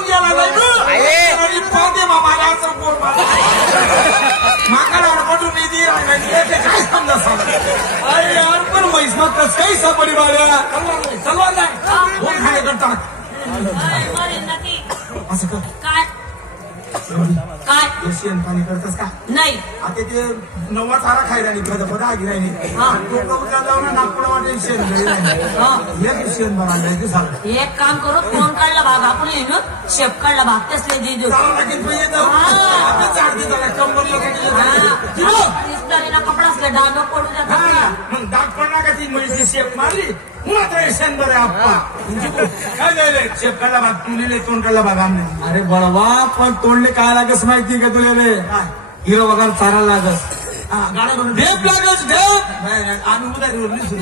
सोडून गेला नाही पाहते मामाला समोर माकाला पटून निधी काय समजा अरे यार पण मैसमात कस काही सापडी बाळ्या चलवा नाही कोण खाणे करतात असं कर काय काय शेण पाणी करतस का नाही आता ते नव्वा चारा खायला नाही पद पद आगी राहिली उद्या जाऊन नागपूर वाटेल शेण एक शेण बनवायला सांग एक काम करू फोन काढला भाग आपण येऊन शेप काढला भाग तेच दे देऊ कपडा डाग पडू द्या मग डाग पडला का ती म्हणजे शेप मारली शेण बरं आप्पा काय झाले शेप काढला भाग तुले तोंड काढला भाग आमने अरे बळवा पण तोंडले काय लागस माहिती का तुला रे हिरो वगैरे चारा लागस गाड्या करून ढेप लागस ढेप आम्ही उदारीवर निसून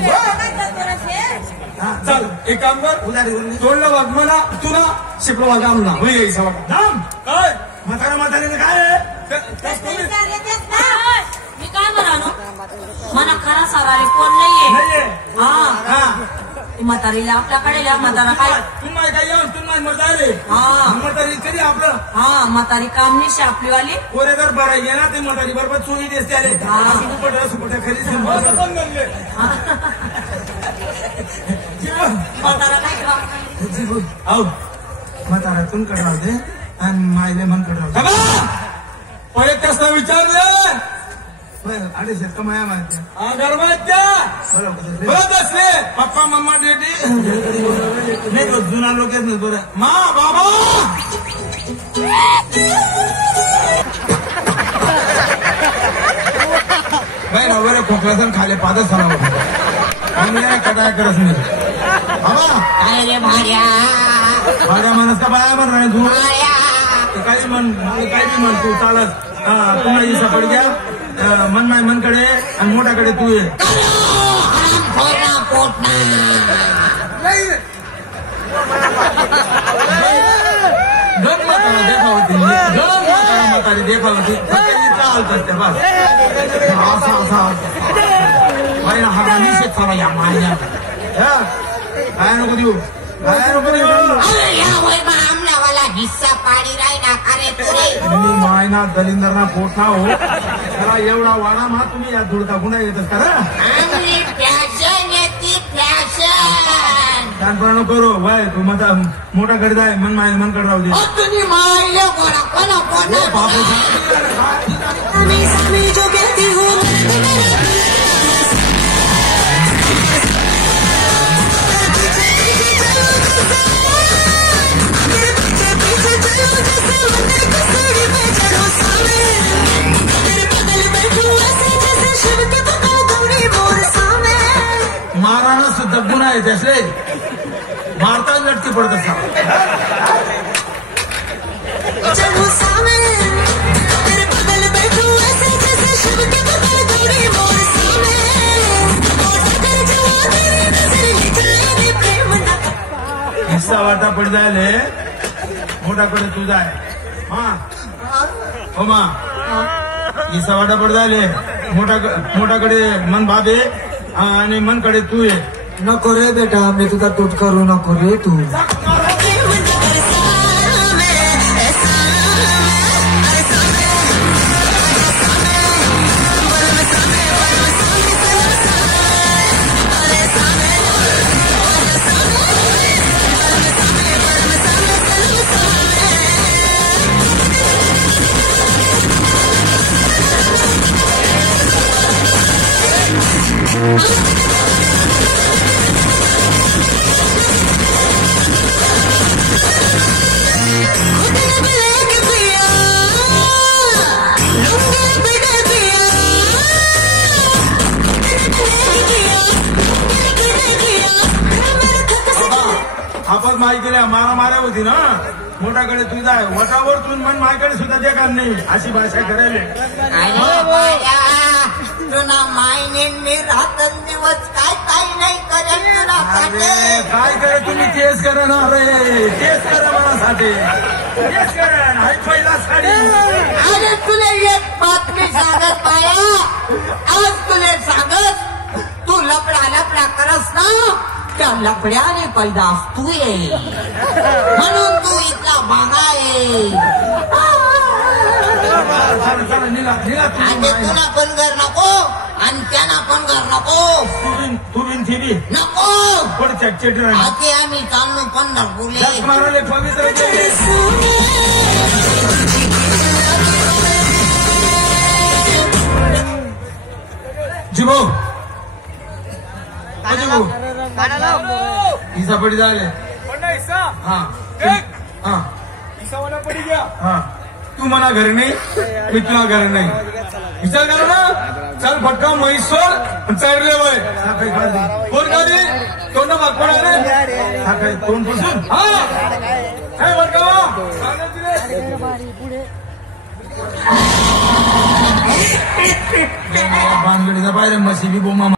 चल एक काम कर उदारीवर तोंडला वाग म्हणा तुला शिकलो वागा आमना होई यायचा वागा काय म्हातारा म्हातारीने काय मी काय म्हणालो मला खरा साराले कोण नाहीये हा म्हातारीला आपल्याकडे या म्हातारा काय तुम्हाला काय येऊन तुम्हाला म्हातारे हा म्हातारी कधी आपलं हा म्हातारी काम नाही आपली वाली कोरे जर बरं घे ना ते म्हातारी बरोबर चोरी दिसते आले सुपट खरी म्हातारा काय म्हातारा तुम कडे राहते आणि मायले मन कडे राहते पहिले कसं विचारले अडीच कमाया माहिती बरोबर असले पप्पा मम्मा डेडी नाही तो जुना लोक येत नाही बरं मा बाबा बाई ना बरं खोकल्याचं खाले पादच झाला होता कटाय करत नाही बाबा काय रे भाड्या माझ्या माणूस का बाया म्हण नाही तू काही म्हण काही बी म्हण तू चालत तुम्हाला सकाळी घ्या मन माय मनकडे आणि मोठ्याकडे तू ये दोन म्हातारा देखावती म्हातारी देखावती चालतात त्या बस असा असा बाई हा निषेध करा या माया काय नको देऊ काय नको देऊ हिस्सा पाडी राहिला अरे मायना दलिंदरना पोट ना हो त्याला एवढा वाडा मा तुम्ही या धुडका गुन्हा येतच करा फॅशन येते फॅशन त्यानपणा करू बाय तू माझा मोठा कडे जाय मन माय मनकडे राहू दे तुम्ही मायले कोणा कोणा कोणा माराना सुद्धा गुन्हा आहे त्यासले मारता लटकी पडत असा हिस्सा वाटा पड जायले मोठाकडे तू जाय हो मा हिस्सा वाटा पड जायले मोठाकडे मन बाबे आणि मनकडे तू ये नको रे बेटा मी तुझा तोट करू नको रे तू आपण माई केल्या मारा होती ना मोठाकडे तू जाय वटावर तू मन मायकडे सुद्धा देखा नाही अशी भाषा करायला तुला मायने मी रात्र दिवस काय नाही करेल काय करे तुम्ही तेच करा ना रे तेच करा मनासाठी तेच करा पहिला साडी अरे तुला एक बातमी सांगत पाया आज तुला सांगत तू लपडा करस ना त्या लपड्याने पैदास तू ये म्हणून तू इथला भागा चला निघा निघा आणि तुला पण घर नको आणि त्यांना पण घर नको तू बिन ती बी नको पण चॅकचेट राहिली आधी आम्ही चाललो पंढरपूरले मारायला पवित्र जिबो जिबो हिस्सा पडी झाले हाँ हाँ पड़ी गया हाँ तू मना घर नहीं मी तुला घर नहीं विचार करा ना चल फटका म्हैस सोड चढले वय साखळी काढली कोण गाडी तोंड भाग पडा रे साखळी तोंड पुसून हा हे फटका बांधगडीचा पाहिजे मशी बी बोमा